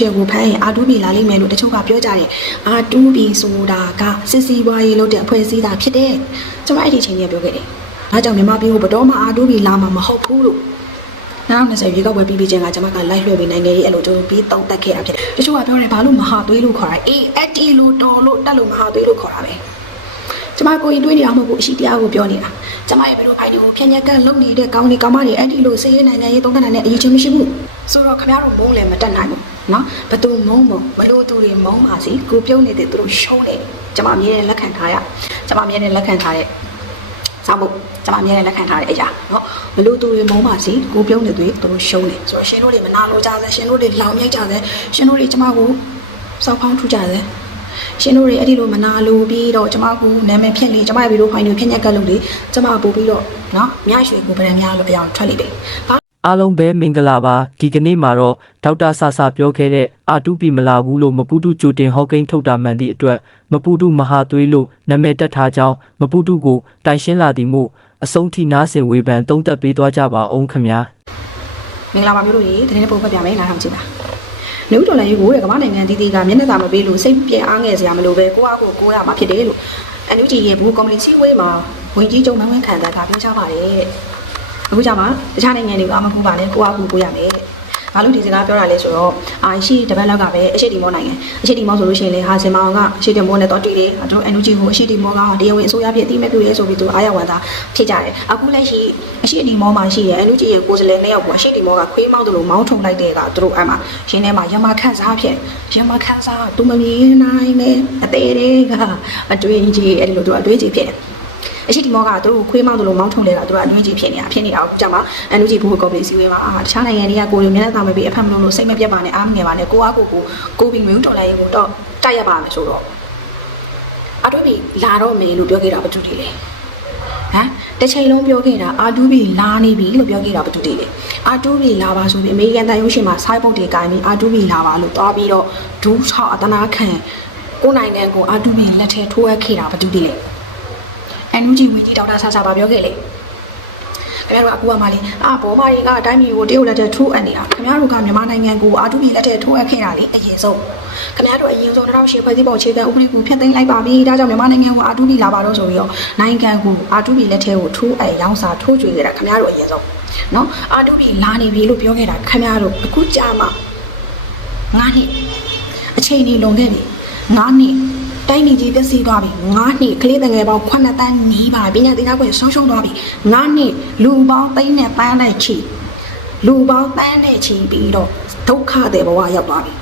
ကျေကိုဖမ်းရင်အာတူဘီလာလိမ့်မယ်လို့တချို့ကပြောကြတယ်အာတူဘီဆိုတာကစစ်စီးပွားရေးလုပ်တဲ့အဖွဲ့အစည်းသားဖြစ်တယ်ကျွန်မအဲ့ဒီအချိန်ကြီးကပြောခဲ့တယ်ဒါကြောင့်မြန်မာပြည်ကိုဘတော်မှအာတူဘီလာမှာမဟုတ်ဘူးလို့2020ရေကောက်ပွဲပြီးပြီးချင်းကကျွန်မက live လွှင့်ပြီးနိုင်ငံရေးအဲ့လိုကျွန်တော်ပြီးတောင်းတက်ခဲ့တာဖြစ်တယ်တချို့ကပြောတယ်ဘာလို့မဟာသွေးလို့ခေါ်တာအေးအက်တီလို့တော်လို့တက်လို့မဟာသွေးလို့ခေါ်တာပဲကျမကိုရင်တွေးနေအောင်မဟုတ်ဘူးအရှိတရားကိုပြောနေတာကျမရဲ့ဘယ်လိုဖိုင်တွေကိုဖြန့်ညက်ကလုံနေတဲ့ကောင်းနေကောင်းမတွေအဲ့ဒီလိုစေးရနိုင်နိုင်ရေးသုံးသပ်နိုင်တဲ့အရေးချင်းမရှိဘူးဆိုတော့ခင်ဗျားတို့မုန်းလည်းမတက်နိုင်ဘူး နော်ဘသူမုံမုံမလို့သူတွေမုံပါစီကိုပြုံးနေတဲ့သူတို့ရှုံးနေကျွန်မအမြဲလက်ခံထားရကျွန်မအမြဲလက်ခံထားတဲ့စာမှုကျွန်မအမြဲလက်ခံထားတဲ့အရာနော်မလို့သူတွေမုံပါစီကိုပြုံးနေတွေသူတို့ရှုံးနေဆိုတော့ရှင်တို့တွေမနာလို့ကြတယ်ရှင်တို့တွေလောင်မြိုက်ကြတယ်ရှင်တို့တွေကျွန်မကိုစောက်ဖောင်းထူကြတယ်ရှင်တို့တွေအဲ့ဒီလိုမနာလိုပြီးတော့ကျမကနာမည်ဖြစ်နေကျမရဲ့ဗီဒီယိုဖိုင်တွေဖြစ်ညက်ကတ်လို့လေကျမပို့ပြီးတော့နော်မြရွှေကိုဗရန်များလို့အယောင်ထွက်လိမ့်မယ်။ဘာ အားလုံးပဲမင်္ဂလာပါဒီကနေ့မှာတော့ဒေါက်တာဆာဆာပြောခဲ့တဲ့အာတူပီမလာဘူးလို့မပူတူကြိုတင်ဟောကိန်းထုတ်တာမှန်သည့်အတွက်မပူတူမဟာသွေးလို့နာမည်တက်ထားကြောင်းမပူတူကိုတိုင်ရှင်းလာသည်မို့အဆုံးထိနားဆင်ဝေဖန်သုံးသပ်ပေးသွားကြပါအောင်ခင်ဗျာမင်္ဂလာပါမျိုးတို့ရေတနေ့ပုံဖတ်ပြမယ်နားထောင်ကြည့်ပါနုတော်လည်းယူကိုတဲ့ကမ္ဘာနိုင်ငံတည်တည်ကမျက်နှာသာမပေးလို့စိတ်ပြင်းအားငယ်စရာမလိုပဲကိုအားကိုကိုရမှာဖြစ်တယ်လို့အန်ယူဂျီရဲ့ဘူးကော်မတီစီဝေးမှာဝင်ကြီးချုပ်မန်းဝင်းခံတာကပြောချပါတယ်တဲ့ အခုကြမှာတခြားနိုင်ငံတွေကမကူပါနဲ့ကိုအားကိုကိုရမယ်တဲ့ဘာလို့ဒီစကားပြောတာလဲဆိုတော့အာရှိတပတ်လောက်ကပဲအရှိတီမောနိုင်ငံအရှိတီမောဆိုလို့ရှိရင်လေဟာစင်မောင်ကအရှိတီမောနဲ့တော့တွေ့တယ်တို့ NUG ကိုအရှိတီမောကတရားဝင်အစိုးရဖြစ်အတိမဲ့ပြုရဲဆိုပြီးသူအားရဝန်သားဖြစ်ကြတယ်အခုလက်ရှိအရှိတီမောမှာရှိရဲ့ NUG ရဲ့ကိုယ်စားလှယ်နှစ်ယောက်ကအရှိတီမောကခွေးမောင်းတို့လိုမောင်းထုံလိုက်တဲ့ကသူတို့အဲ့မှာရင်းထဲမှာရမခန့်စားဖြစ်ရမခန့်စားသူမမြင်နိုင်နဲ့အသေးတွေကအတွေ့အကြုံအဲ့ဒီလိုသူအတွေ့အကြုံဖြစ်တယ် အရှိဒီမောကသူတို့ခွေးမောင်းတို့လိုမောင်းထုံနေတာသူကအနွေးကြီးဖြစ်နေတာဖြစ်နေတာကိုကြာမှာအနွေးကြီးဘူးကော်ပီစီဝေးမှာအာတခြားနိုင်ငံတွေကကိုယ်တွေမျက်နှာသာမပေးအဖက်မလို့လို့စိတ်မပြတ်ပါနဲ့အားမငယ်ပါနဲ့ကိုအားကိုကိုကိုပြီးမျိုးတော်လိုက်ရင်ကိုတော့တိုက်ရပါမယ်ဆိုတော့အတွေ့ပြီလာတော့မယ်လို့ပြောခဲ့တာဘာတူတည်လဲဟမ်တစ်ချိန်လုံးပြောခဲ့တာအာတူဘီလာနေပြီလို့ပြောခဲ့တာဘာတူတည်လဲအာတူဘီလာပါဆိုပြီးအမေရိကန်တန်ရုံးရှင်မှာစိုက်ပုတ်တွေကိုင်းပြီးအာတူဘီလာပါလို့သွားပြီးတော့ဒူးချောက်အတနာခံကိုယ်နိုင်ငံကိုအာတူဘီလက်ထဲထိုးအပ်ခဲ့တာဘာတူတည်လဲ အန်ယူဂျီဝင်ကြီးဒေါက်တာဆာဆာပါပြောခဲ့လေခင်ဗျားတို့ကအခုကမှလေအာဘောမကြီးကအတိုင်းပြည်ကိုတရုတ်လက်ထက်ထိုးအပ်နေတာခင်ဗျားတို့ကမြန်မာနိုင်ငံကိုအာတူဘီလက်ထက်ထိုးအပ်ခဲ့တာလေအရင်ဆုံးခင်ဗျားတို့အရင်ဆုံး2008ဖွဲ့စည်းပုံခြေခံဥပဒေကိုဖျက်သိမ်းလိုက်ပါပြီဒါကြောင့်မြန်မာနိုင်ငံကိုအာတူဘီလာပါတော့ဆိုပြီးတော့နိုင်ငံကိုအာတူဘီလက်ထက်ကိုထိုးအပ်ရောင်းစာထိုးကြွေခဲ့တာခင်ဗျားတို့အရင်ဆုံးနော်အာတူဘီလာနေပြီလို့ပြောခဲ့တာခင်ဗျားတို့အခုကြာမှငါးနှစ်အချိန်ကြီးလွန်ခဲ့ပြီငါးနှစ် တိုင်းပြည်ကြီးပျက်စီးသွားပြီငါးနှစ်ကလေးတငယ်ပေါင်း9တန်းနီးပါပညာသင်ကြားခွင့်ဆုံးရှုံးသွားပြီငါးနှစ်လူပေါင်းသိန်းနဲ့ပန်းနဲ့ချီလူပေါင်းတန်းနဲ့ချီပြီးတော့ဒုက္ခတဲ့ဘဝရောက်သွားပြီ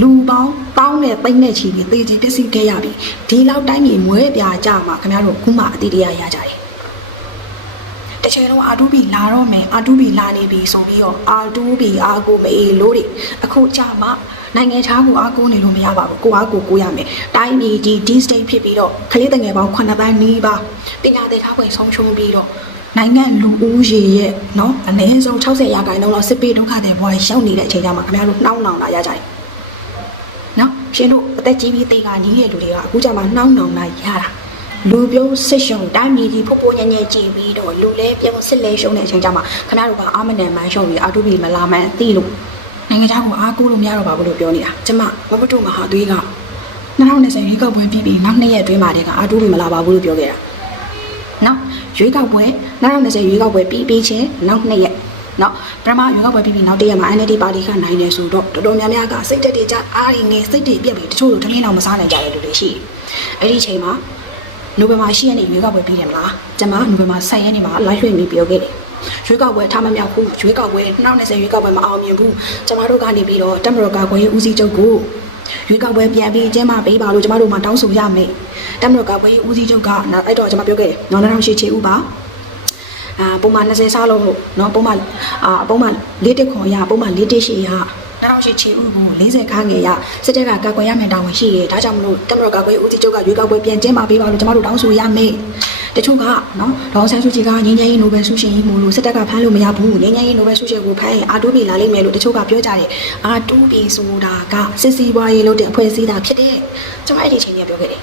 လူပေါင်းတောင်းနဲ့သိန်းနဲ့ချီပြီးသေကြီးပျက်စီးခဲ့ရပြီဒီလောက်တိုင်းပြည်မွဲပြာကြမှာခင်ဗျားတို့ခုမှအတိတရားရကြတယ်တစ်ချိန်လုံးအာတူဘီလာတော့မယ်အာတူဘီလာနေပြီဆိုပြီးတော့အာတူဘီအာကိုမေးလို့တွေအခုကြမှာ နိုင်ငံခြားကိုအားကိုးနေလို့မရပါဘူးကိုအားကိုကိုးရမယ်တိုင်းပြည်ဒီ D state ဖြစ်ပြီးတော့ကလေးတငယ်ပေါင်း9တန်းနီးပါပညာသင်ထားခွင့်ဆုံးရှုံးပြီးတော့နိုင်ငံလူဦးရေရဲ့เนาะအနည်းဆုံး60ရာခိုင်နှုန်းလောက်စစ်ပေးဒုက္ခတဲ့ဘဝရောက်နေတဲ့အချိန်ကျမှခင်ဗျားတို့နှောင်းနှောင်လာရကြတယ်နော်ရှင်တို့အသက်ကြီးပြီးတေကညီးတဲ့လူတွေကအခုကျမှနှောင်းနှောင်လာရတာလူပြုံးစစ်ရှုံတိုင်းပြည်ကြီးဖို့ဖို့ညံ့ညံ့ကြည်ပြီးတော့လူလဲပြုံးစစ်လဲရှုံတဲ့အချိန်ကျမှခင်ဗျားတို့ကအာမနန်မှန်ရှုံပြီးအာတုပီမလာမှန်သိလို့ နိုင်ငံခြားကိုအားကိုးလို့မရတော့ပါဘူးလို့ပြောနေတာကျမဘဘတုမဟာသွေးက2020ရွေးကောက်ပွဲပြီးပြီးနောက်နှစ်ရက်အတွင်းမှာတည်းကအာတုပီမလာပါဘူးလို့ပြောခဲ့တာနော်ရွေးကောက်ပွဲ2020ရွေးကောက်ပွဲပြီးပြီးချင်းနောက်နှစ်ရက်နော်ပထမရွေးကောက်ပွဲပြီးပြီးနောက်တစ်ရက်မှာ NLD ပါတီကနိုင်တယ်ဆိုတော့တော်တော်များများကစိတ်တက်တွေကြအားရငယ်စိတ်တွေပြက်ပြီးတချို့တို့ထမင်းအောင်မစားနိုင်ကြတဲ့လူတွေရှိတယ်အဲ့ဒီအချိန်မှာနိုဝင်ဘာ10ရက်နေ့ရွေးကောက်ပွဲပြီးတယ်မလားကျွန်မနိုဝင်ဘာ10ရက်နေ့မှာ live လွှင့်ပြီးပြောခဲ့တယ် ရွေးကောက်ပွဲထားမမြောက်ဘူးရွေးကောက်ပွဲ2020ရွေးကောက်ပွဲမအောင်မြင်ဘူးကျွန်မတို့ကနေပြီးတော့တက်မတော်ကာကွယ်ရေးဦးစီးချုပ်ကိုရွေးကောက်ပွဲပြန်ပြီးကျင်းပပေးပါလို့ကျွန်မတို့မှတောင်းဆိုရမယ်တက်မတော်ကာကွယ်ရေးဦးစီးချုပ်ကနောက်အဲ့တော့ကျွန်မပြောခဲ့တယ်နော်နောက်ရှိချေဦးပါအာပုံမှန်20စားလုံးလို့နော်ပုံမှန်အာပုံမှန်၄တက်ခွန်ရပုံမှန်၄တက်ရှိရနောက်ရှိချေဦးကို40ခန်းငယ်ရစစ်တပ်ကကာကွယ်ရမယ်တာဝန်ရှိတယ်ဒါကြောင့်မလို့တက်မတော်ကာကွယ်ရေးဦးစီးချုပ်ကရွေးကောက်ပွဲပြန်ကျင်းပပေးပါလို့ကျွန်မတို့တောင်းဆိုရမယ် တချို့ကနော်ဒေါ်ဆန်းစုကြည်ကငင်းငင်းရေးနိုဘယ်ဆုရှင်ကြီးမို့လို့စစ်တပ်ကဖမ်းလို့မရဘူးငင်းငင်းရေးနိုဘယ်ဆုရှင်ကိုဖမ်းရင်အာတူဘီလာလိမ့်မယ်လို့တချို့ကပြောကြတယ်အာတူဘီဆိုတာကစစ်စီးပွားရေးလုပ်တဲ့အဖွဲ့အစည်းသားဖြစ်တယ်ကျွန်မအဲ့ဒီအချိန်ကြီးကပြောခဲ့တယ်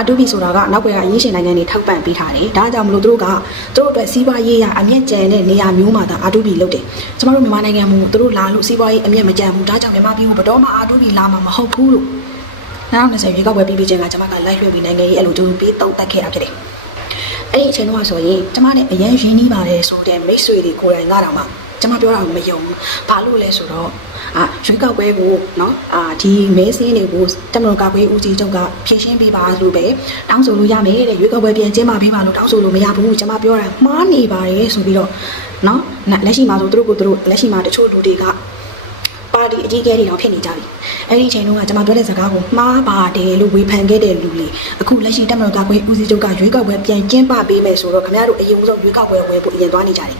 R2B ဆိုတာကနောက်ွယ်ကအရေးရှင်နိုင်ငံတွေထောက်ပံ့ပေးထားတယ်ဒါကြောင့်မလို့သူတို့ကသူတို့အတွက်စီးပွားရေးရအမျက်ကျန်တဲ့နေရာမျိုးမှာသာ R2B လုပ်တယ်ကျမတို့မြန်မာနိုင်ငံမှာသူတို့လာလို့စီးပွားရေးအမျက်မကျန်ဘူးဒါကြောင့်မြန်မာပြည်ကိုဘယ်တော့မှ R2B လာမှာမဟုတ်ဘူးလို့2020ရေကောက်ပွဲပြီးပြီးချင်းကကျမက live လွှင့်ပြီးနိုင်ငံရေးအဲ့လိုတူပြီးတုံးတက်ခဲ့တာဖြစ်တယ် အဲ့ဒီအချိန်တော့ဆိုရင်ကျမနဲ့အရန်ရင်းနှီးပါတယ်ဆိုတဲ့မိတ်ဆွေတွေကိုယ်တိုင်ကတော့မှကျမပြောတာကိုမယုံဘူး။ဘာလို့လဲဆိုတော့အာရွေးကောက်ပွဲကိုနော်အာဒီမဲစင်းတွေကိုတမန်တော်ကောက်ပွဲဦးကြီးချုပ်ကဖြည့်ရှင်းပေးပါလို့ပဲတောင်းဆိုလို့ရမယ်တဲ့ရွေးကောက်ပွဲပြန်ကျင်းပပေးပါလို့တောင်းဆိုလို့မရဘူးကျမပြောတာမှားနေပါတယ်ဆိုပြီးတော့နော်လက်ရှိမှာဆိုသူတို့ကိုသူတို့လက်ရှိမှာတချို့လူတွေက ပါတီအကြီးအကဲတွေတော့ဖြစ်နေကြပြီအဲ့ဒီအချိန်တုန်းကကျွန်မပြောတဲ့စကားကိုမှားပါတယ်လို့ဝေဖန်ခဲ့တဲ့လူတွေအခုလက်ရှိတက်မတော်ကကွေးဦးစီးချုပ်ကရွေးကောက်ပွဲပြန်ကျင်းပပေးမယ်ဆိုတော့ခင်ဗျားတို့အရင်ဆုံးရွေးကောက်ပွဲဝယ်ဖို့အရင်သွားနေကြတယ်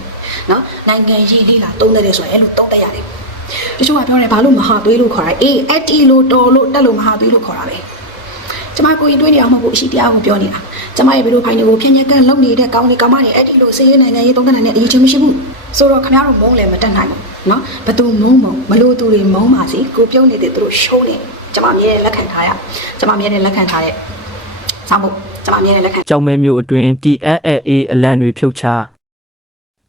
နော်နိုင်ငံရေးလေးလာတုံးတဲ့ဆိုရင်အဲ့လိုတုံးတက်ရတယ်တချို့ကပြောတယ်ဘာလို့မဟာသွေးလို့ခေါ်တာအေးအတီလို့တော်လို့တက်လို့မဟာသွေးလို့ခေါ်တာပဲကျမကိုရင်တွေးနေအောင်မဟုတ်ဘူးအရှိတရားကိုပြောနေတာကျမရဲ့ဗီဒီယိုဖိုင်တွေကိုဖြည့်ညက်ကန်လုပ်နေတဲ့ကောင်းလေးကောင်းမတွေအဲ့ဒီလိုစေးရေးနိုင်ငံရေးတုံးတက်နိုင်တဲ့အရေးချင်းမရှိဘူး ဆိုတော့ခင်ဗျားတို့မုန်းလည်းမတက်နိုင်ဘူးနော်ဘသူမုန်းမုန်းမလို့သူတွေမုန်းပါစေကိုပြုံးနေတဲ့သူတို့ရှုံးနေကျမအမြဲလက်ခံထားရကျမအမြဲလက်ခံထားတဲ့ဆောင်းဖို့ကျမအမြဲလက်ခံကြောင်မဲမျိုးအတွင်း TNLA အလံတွေဖြုတ်ချ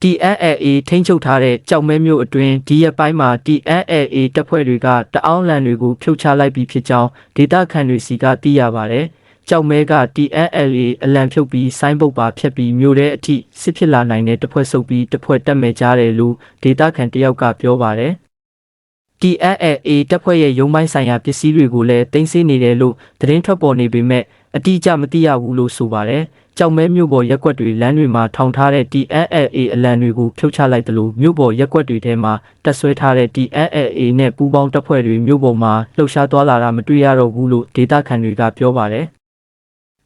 TNLA ထိန်းချုပ်ထားတဲ့ကြောင်မဲမျိုးအတွင်းဒီရက်ပိုင်းမှာ TNLA တပ်ဖွဲ့တွေကတအောင်းလံတွေကိုဖြုတ်ချလိုက်ပြီးဖြစ်ကြောင်းဒေသခံတွေစီကသိရပါတယ်။ ကြောင်မဲက TNLA အလံဖြုတ်ပြီးဆိုင်းပုတ်ပါဖြတ်ပြီးမျိုးတဲ့အထိစစ်ဖြစ်လာနိုင်တဲ့တပ်ဖွဲ့စုပ်ပြီးတပ်ဖွဲ့တက်မဲ့ကြတယ်လို့ဒေသခံတယောက်ကပြောပါတယ်။ TNLA တပ်ဖွဲ့ရဲ့ရုံးပိုင်းဆိုင်ရာပစ္စည်းတွေကိုလည်းတင်ဆက်နေတယ်လို့သတင်းထွက်ပေါ်နေပေမဲ့အတိအကျမသိရဘူးလို့ဆိုပါတယ်။ကြောင်မဲမြို့ပေါ်ရက်ကွက်တွေလမ်းတွေမှာထောင်ထားတဲ့ TNLA အလံတွေကိုဖြုတ်ချလိုက်တယ်လို့မြို့ပေါ်ရက်ကွက်တွေထဲမှာတက်ဆွဲထားတဲ့ TNLA နဲ့ပူးပေါင်းတပ်ဖွဲ့တွေမြို့ပေါ်မှာလှုပ်ရှားသွားလာတာမတွေ့ရတော့ဘူးလို့ဒေသခံတွေကပြောပါတယ်။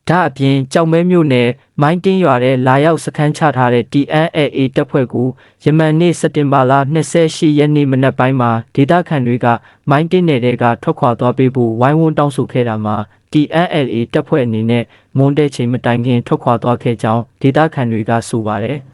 ဒါအပြင်ကြောင်မဲမြို့နယ်မိုင်းတင်းရွာတဲ့လာရောက်စခန်းချထားတဲ့ TNLA တပ်ဖွဲ့ကိုယမန်နေ့စက်တင်ဘာလ28ရက်နေ့မနက်ပိုင်းမှာဒေသခံတွေကမိုင်းတင်းနယ်တဲကထွက်ခွာသွားပေးဖို့ဝိုင်းဝန်းတောင်းဆိုခဲ့တာမှာ TNLA တပ်ဖွဲ့အနေနဲ့မွန်းတဲ့ချိန်မတိုင်ခင်ထွက်ခွာသွားခဲ့ကြောင်းဒေသခံတွေကဆိုပါတယ်။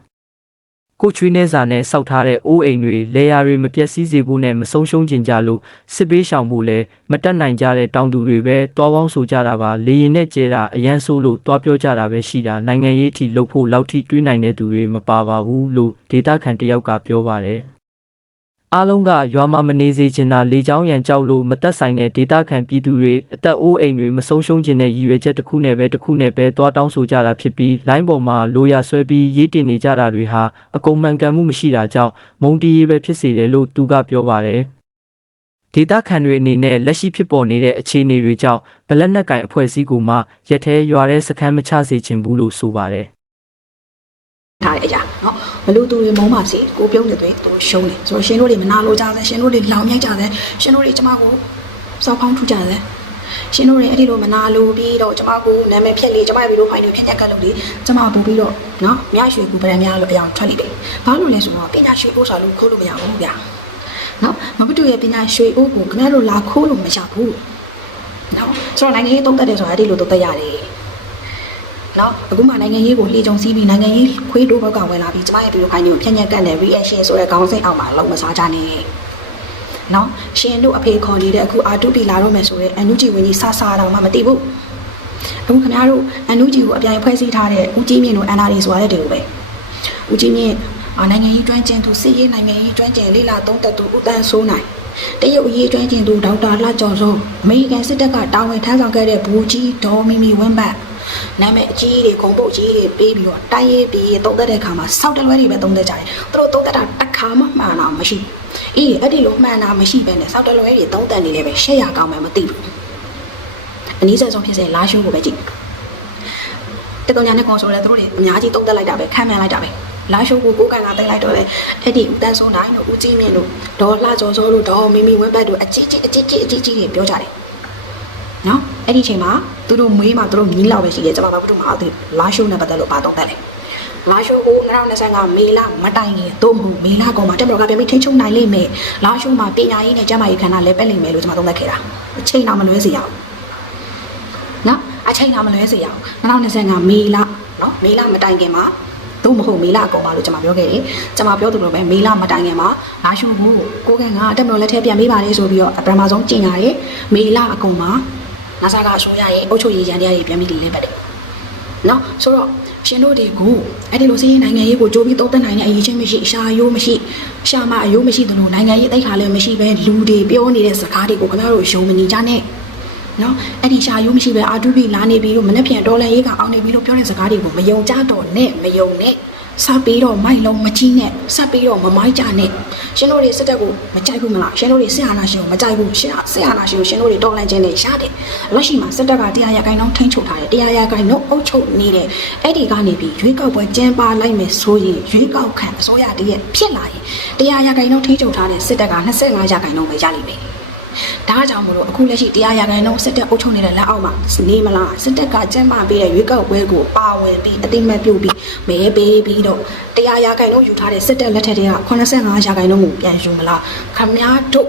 ကိုချွေးနေစာနဲ့စောက်ထားတဲ့အိုးအိမ်တွေလေယာတွေမပြည့်စည်စေဖို့နဲ့မဆုံးရှုံးကျင်ကြလို့စစ်ပေးရှောင်ဖို့လဲမတက်နိုင်ကြတဲ့တောင်သူတွေပဲတွားပေါင်းဆိုကြတာပါလေရင်နဲ့ကျဲတာအရန်ဆိုးလို့တွားပြောကြတာပဲရှိတာနိုင်ငံရေးအထိလှုပ်ဖို့လောက်ထိတွေးနိုင်တဲ့သူတွေမပါပါဘူးလို့ဒေတာခန်တယောက်ကပြောပါတယ် အားလုံးကရွာမှာမနေစေချင်တာလေချောင်းရံကြောက်လို့မတက်ဆိုင်တဲ့ဒေတာခန်ပြည်သူတွေအသက်အိုးအိမ်တွေမဆုံးရှုံးခြင်းတဲ့ရည်ရွယ်ချက်တစ်ခုနဲ့ပဲတစ်ခုနဲ့ပဲတွားတောင်းဆိုကြတာဖြစ်ပြီးလိုင်းပေါ်မှာလိုရဆွဲပြီးရေးတင်နေကြတာတွေဟာအကုန်မှန်ကန်မှုမရှိတာကြောင့်မုံတီးရေးပဲဖြစ်စေတယ်လို့သူကပြောပါတယ်ဒေတာခန်တွေအနေနဲ့လက်ရှိဖြစ်ပေါ်နေတဲ့အခြေအနေတွေကြောင့်ဗလက်နက်ကင်အဖွဲ့အစည်းကိုမှရက်သေးရွာတဲ့စခန်းမချစေချင်ဘူးလို့ဆိုပါတယ် ထားတဲ့အရာเนาะ ဘလို့သူတွေမုန်းပါစေကိုပြုံးနေတဲ့သူရှုံးတယ်ဆိုတော့ရှင်တို့တွေမနာလိုကြတယ်ရှင်တို့တွေလောင်မြိုက်ကြတယ်ရှင်တို့တွေကျမကိုစောက်ဖောင်းထူကြတယ်ရှင်တို့တွေအဲ့ဒီလိုမနာလိုပြီးတော့ကျမကိုနာမည်ဖြက်လေကျမရဲ့ဗီဒီယိုဖိုင်တွေဖြက်ညက်ကတ်လုပ်လေကျမပို့ပြီးတော့နော်မြရွှေကူဗရန်များလို့အအောင်ထွက်လိမ့်မယ်။ဘာလို့လဲဆိုတော့ပညာရွှေကိုဆိုလို့ခိုးလို့မရဘူးဗျာ။နော်မပတူရဲ့ပညာရွှေအိုးကိုခင်ဗျားတို့လာခိုးလို့မရဘူး။နော်ဆိုတော့နိုင်ငံရေးတုံးတက်တယ်ဆိုတာအဲ့ဒီလိုတုံးတက်ရတယ်။ နော်အခုမှနိုင်ငံရေးကိုလှေကြုံစီးပြီးနိုင်ငံရေးခွေးတိုးဘောက်ကဝင်လာပြီးကျမရဲ့ဗီဒီယိုဖိုင်တွေကိုဖြန့်ညက်ကန်တဲ့ reaction ဆိုတဲ့ခေါင်းစဉ်အောက်မှာလုံးမစားကြနဲ့နော်ရှင်တို့အဖေခေါ်နေတဲ့အခု R2P လာတော့မယ်ဆိုတဲ့အန်နူဂျီဝင်ကြီးဆဆတော့မှမသိဘူးအခုခင်ဗျားတို့အန်နူဂျီကိုအပြိုင်ဖွဲ့စည်းထားတဲ့ဦးကြီးမြင့်တို့ NRD ဆိုရတဲ့တူပဲဦးကြီးမြင့်အာနိုင်ငံရေးကျွမ်းကျင်သူစစ်ရေးနိုင်ငံရေးကျွမ်းကျင်လေးလာသုံးသက်သူဦးတန်းစိုးနိုင်တရုတ်အရေးကျွမ်းကျင်သူဒေါက်တာလှကျော်စောအမေရိကန်စစ်တပ်ကတာဝန်ထမ်းဆောင်ခဲ့တဲ့ဘူကြီးဒေါ်မီမီဝင်းဘတ် နာမည်အကြီးတွေဂုံပုတ်ကြီးတွေပေးပြီးတော့တိုင်းရေးပြီးသုံးသက်တဲ့ခါမှာစောက်တလွဲတွေပဲသုံးသက်ကြတယ်။သူတို့သုံးသက်တာတစ်ခါမှမှန်တာမရှိဘူး။အေးအဲ့ဒီလိုမှန်တာမရှိဘဲနဲ့စောက်တလွဲတွေသုံးသက်နေလည်းပဲရှက်ရကောင်းမှမသိဘူး။အနည်းဆက်ဆုံးဖြစ်စေလာရှိုးကိုပဲကြည့်။တကုံညာနဲ့ကောင်ဆိုလဲသူတို့တွေအများကြီးသုံးသက်လိုက်တာပဲခံမှန်လိုက်တာပဲ။လာရှိုးကိုကိုကန်ကတင်လိုက်တော့လေအဲ့ဒီဦးတန်းစိုးနိုင်တို့ဦးကြီးမြင့်တို့ဒေါ်လှကျော်စောတို့ဒေါ်မီမီဝင်းဘတ်တို့အကြီးကြီးအကြီးကြီးအကြီးကြီးတွေပြောကြတယ်။နော် အဲ့ဒီချိန်မှာသူတို့မွေးမှာသူတို့မြင်းလောက်ပဲရှိတယ်ကျွန်မဘာလို့မအောင်သေးလာရှိုးနဲ့ပတ်သက်လို့ပါတော့တယ်လေလာရှိုးကို2025မေလမတိုင်ခင်သို့မဟုတ်မေလကောင်မှာတက်မတော်ကပြန်ပြီးထိန်းချုပ်နိုင်လိမ့်မယ်လာရှိုးမှာပညာရေးနဲ့ကျန်းမာရေးခန္ဓာလည်းပဲလိမ့်မယ်လို့ကျွန်မသုံးသပ်ခဲ့တာအချိန်တော့မလွဲစေရအောင်နော်အချိန်တော့မလွဲစေရအောင်2025မေလနော်မေလမတိုင်ခင်မှာသို့မဟုတ်မေလအကောင်ပါလို့ကျွန်မပြောခဲ့တယ်ကျွန်မပြောသလိုပဲမေလမတိုင်ခင်မှာလာရှိုးကိုကိုကန်ကတက်မတော်လက်ထက်ပြန်ပေးပါလေဆိုပြီးတော့ပထမဆုံးကျင်ရတယ်မေလအကောင်မှာ နာဆာကအစိုးရရဲ့အုပ်ချုပ်ရေးရန်တရားတွေပြန်ပြီးလဲပတ်တယ်နော်ဆိုတော့ရှင်တို့တွေကိုအဲ့ဒီလိုစီးရင်နိုင်ငံရေးကိုကြိုးပြီးသုံးသပ်နိုင်တဲ့အရေးချင်းမရှိရှာရိုးမရှိရှာမအယိုးမရှိသလိုနိုင်ငံရေးတိတ်ခါလည်းမရှိပဲလူတွေပြောနေတဲ့စကားတွေကိုခင်ဗျားတို့ယုံမနေကြနဲ့နော်အဲ့ဒီရှာရိုးမရှိပဲအာတူဘီလာနေပြီးတော့မနေ့ပြန်ဒေါ်လာရေးကအောင်နေပြီးတော့ပြောတဲ့စကားတွေကိုမယုံကြတော့နဲ့မယုံနဲ့ ဆက်ပြီးတော့မိုက်လုံးမကြီးနဲ့ဆက်ပြီးတော့မမိုက်ကြနဲ့ရှင်တို့တွေစစ်တပ်ကိုမကြိုက်ဘူးမလားရှင်တို့တွေစစ်အာဏာရှင်ကိုမကြိုက်ဘူးရှင်စစ်အာဏာရှင်ကိုရှင်တို့တွေတော်လှန်ခြင်းနဲ့ရတယ်လက်ရှိမှာစစ်တပ်ကတရားရဂိုင်းတော့ထိန်းချုပ်ထားတယ်တရားရဂိုင်းတော့အုပ်ချုပ်နေတယ်အဲ့ဒီကနေပြီးရွေးကောက်ပွဲကျင်းပလိုက်မယ်ဆိုရင်ရွေးကောက်ခံအစိုးရတည်းရဲ့ဖြစ်လာရင်တရားရဂိုင်းတော့ထိန်းချုပ်ထားတဲ့စစ်တပ်က25ရာဂိုင်းတော့ပဲရလိမ့်မယ် ဒါကြောင့်မလို့အခုလက်ရှိတရားရဂိုင်းတော့စစ်တပ်အုပ်ချုပ်နေတဲ့လက်အောက်မှာနေမလားစစ်တပ်ကကျင်းပပေးတဲ့ရွေးကောက်ပွဲကိုပါဝင်ပြီးအသိမှတ်ပြုပြီးမဲပေးပြီးတော့တရားရဂိုင်းတော့ယူထားတဲ့စစ်တပ်လက်ထက်တွေက85ရာဂိုင်းတော့ကိုပြန်ယူမလားခမားတို့